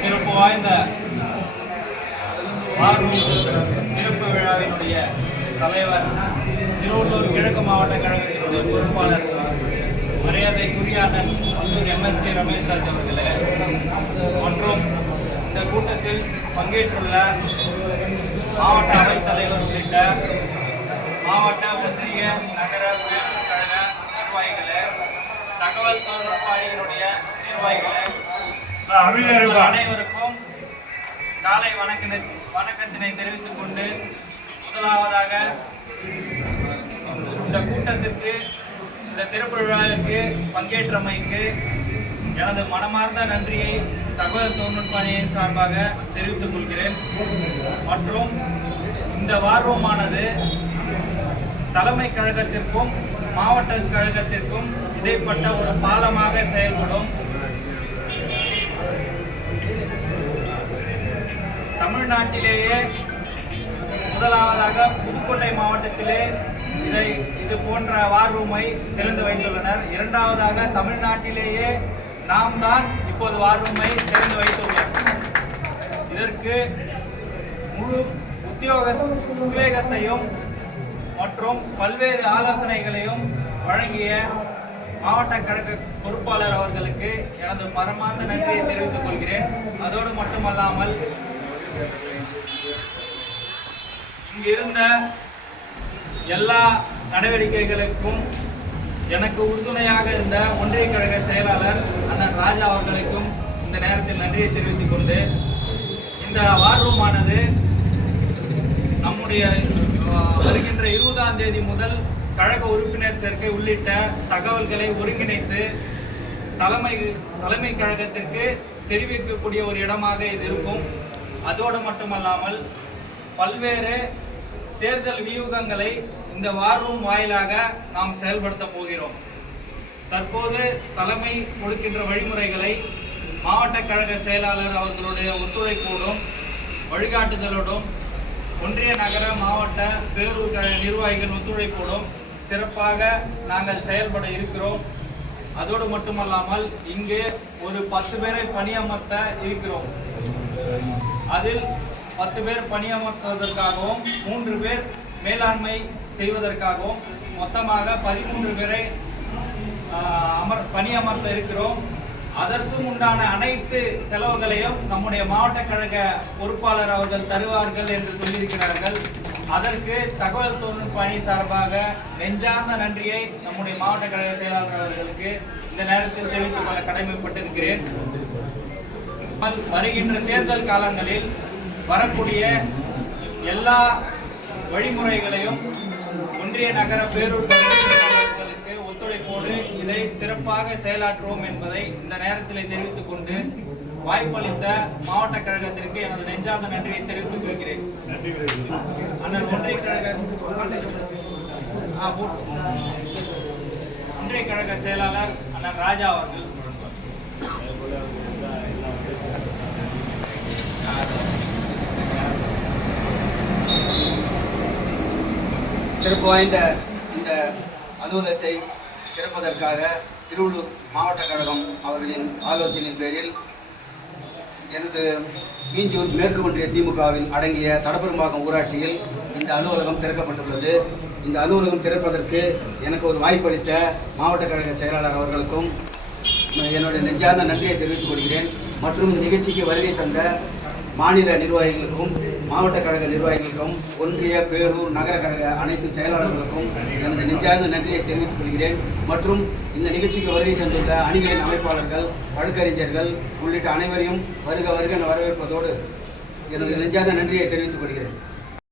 சிறப்பு வாய்ந்த வார்ரூம் சிறப்பு விழாவினுடைய தலைவர், திருவள்ளூர் கிழக்கு மாவட்ட கழகத்தினுடைய பொறுப்பாளர் மரியாதைக்குரிய அண்ணன் MSK ரமேஷ்ராஜ் அவர்களே, மற்றும் இந்த கூட்டத்தில் பங்கேற்றுள்ள மாவட்ட அவைத்தலைவர் உள்ளிட்ட மாவட்ட ஒன்றிய நகர பேரூர் கழக நிர்வாகிகளே, தகவல் தொழில்நுட்ப அணியினுடைய நிர்வாகிகளே, அனைவருக்கும் காலை வணக்கத்தினை தெரிவித்துக் கொண்டு, முதலாவதாக இந்த கூட்டத்திற்கு, இந்த திறப்பு விழாவிற்கு பங்கேற்றமைக்கு எனது மனமார்ந்த நன்றியை தகவல் தொழில்நுட்ப அணியின் சார்பாக தெரிவித்துக் கொள்கிறேன். மற்றும் இந்த வார்ரூமானது தலைமை கழகத்திற்கும் மாவட்ட கழகத்திற்கும் இடைப்பட்ட ஒரு பாலமாக செயல்படும். தமிழ்நாட்டிலேயே முதலாவதாக புதுக்கோட்டை மாவட்டத்திலே இது போன்ற வார்ரூமை திறந்து வைத்துள்ளனர். இரண்டாவதாக தமிழ்நாட்டிலேயே நாம் தான் இப்போது வார்ரூமை திறந்து வைத்துள்ளோம். இதற்கு முழு உத்வேகத்தையும் மற்றும் பல்வேறு ஆலோசனைகளையும் வழங்கிய மாவட்ட கழக பொறுப்பாளர் அவர்களுக்கு எனது மனமார்ந்த நன்றியை தெரிவித்துக் கொள்கிறேன். அதோடு மட்டுமல்லாமல் இங்கிருந்த எல்லா நடவடிக்கைகளுக்கும் எனக்கு உறுதுணையாக இருந்த ஒன்றிய கழக செயலாளர் அண்ணன் ராஜா அவர்களுக்கும் இந்த நேரத்தில் நன்றியை தெரிவித்துக் கொண்டு, இந்த வார்ரூமானது நம்முடைய வருகின்ற 20ஆம் தேதி முதல் கழக உறுப்பினர் சேர்க்கை உள்ளிட்ட தகவல்களை ஒருங்கிணைத்து தலைமை கழகத்திற்கு தெரிவிக்கக்கூடிய ஒரு இடமாக இது இருக்கும். அதோடு மட்டுமல்லாமல் பல்வேறு தேர்தல் வியூகங்களை இந்த வார்ரூம் வாயிலாக நாம் செயல்படுத்த போகிறோம். தற்போது தலைமை கொடுக்கின்ற வழிமுறைகளை மாவட்ட கழக செயலாளர் அவர்களுடைய ஒத்துழைப்போடும் வழிகாட்டுதலோடும் ஒன்றிய நகர மாவட்ட பேரூர் கழக நிர்வாகிகள் ஒத்துழைப்போடும் சிறப்பாக நாங்கள் செயல்பட இருக்கிறோம். அதோடு மட்டுமல்லாமல் இங்கே ஒரு 10 பேரை பணியமர்த்த இருக்கிறோம். அதில் 10 பேர் பணியமர்த்துவதற்காகவும் 3 பேர் மேலாண்மை செய்வதற்காகவும் மொத்தமாக 13 பேரை பணியமர்த்த இருக்கிறோம். அதற்கும் உண்டான அனைத்து செலவுகளையும் நம்முடைய மாவட்ட கழக பொறுப்பாளர் அவர்கள் தருவார்கள் என்று சொல்லியிருக்கிறார்கள். அதற்கு தகவல் தொழில்நுட்ப அணி சார்பாக நெஞ்சார்ந்த நன்றியை நம்முடைய மாவட்ட கழக செயலாளர் அவர்களுக்கு இந்த நேரத்தில் தெரிவித்துக் கொள்ள கடமைப்பட்டிருக்கிறேன். வருகின்ற தேர்தல் காலங்களில் வரக்கூடிய எல்லா வழிமுறைகளையும் ஒன்றிய நகர பேரூர் கழகங்களுக்கு ஒத்துழைப்போடு இதை சிறப்பாக செயலாற்றுவோம் என்பதை இந்த நேரத்தில் தெரிவித்துக் கொண்டு, வாய்ப்பளித்த மாவட்ட கழகத்திற்கு எனது நெஞ்சார்ந்த நன்றியை தெரிவித்துக் கொள்கிறேன். அண்ணன் ஒன்றிய கழக செயலாளர் அண்ணன் ராஜா அவர்கள். சிறப்பு வாய்ந்த இந்த அலுவலகத்தை திறப்பதற்காக திருவள்ளூர் மாவட்ட கழகம் அவர்களின் ஆலோசனையின் பேரில் எனது மீஞ்சூர் மேற்கு ஒன்றிய திமுகவில் அடங்கிய தடப்பெரும்பாக்கம் ஊராட்சியில் இந்த அலுவலகம் திறக்கப்பட்டுள்ளது. இந்த அலுவலகம் திறப்பதற்கு எனக்கு ஒரு வாய்ப்பளித்த மாவட்ட கழக செயலாளர் அவர்களுக்கும் என்னுடைய நெஞ்சார்ந்த நன்றியை தெரிவித்துக் கொள்கிறேன். மற்றும் இந்த நிகழ்ச்சிக்கு வருகை தந்த மாநில நிர்வாகிகளுக்கும் மாவட்ட கழக நிர்வாகிகளுக்கும் ஒன்றிய பேரூர் நகர கழக அனைத்து செயலாளர்களுக்கும் எனது நெஞ்சார்ந்த நன்றியை தெரிவித்துக் கொள்கிறேன். மற்றும் இந்த நிகழ்ச்சிக்கு வருகை தந்துள்ள அணிகளின் அமைப்பாளர்கள், வழக்கறிஞர்கள் உள்ளிட்ட அனைவரையும் வருக வருக என வரவேற்பதோடு எனது நெஞ்சார்ந்த நன்றியை தெரிவித்துக் கொள்கிறேன்.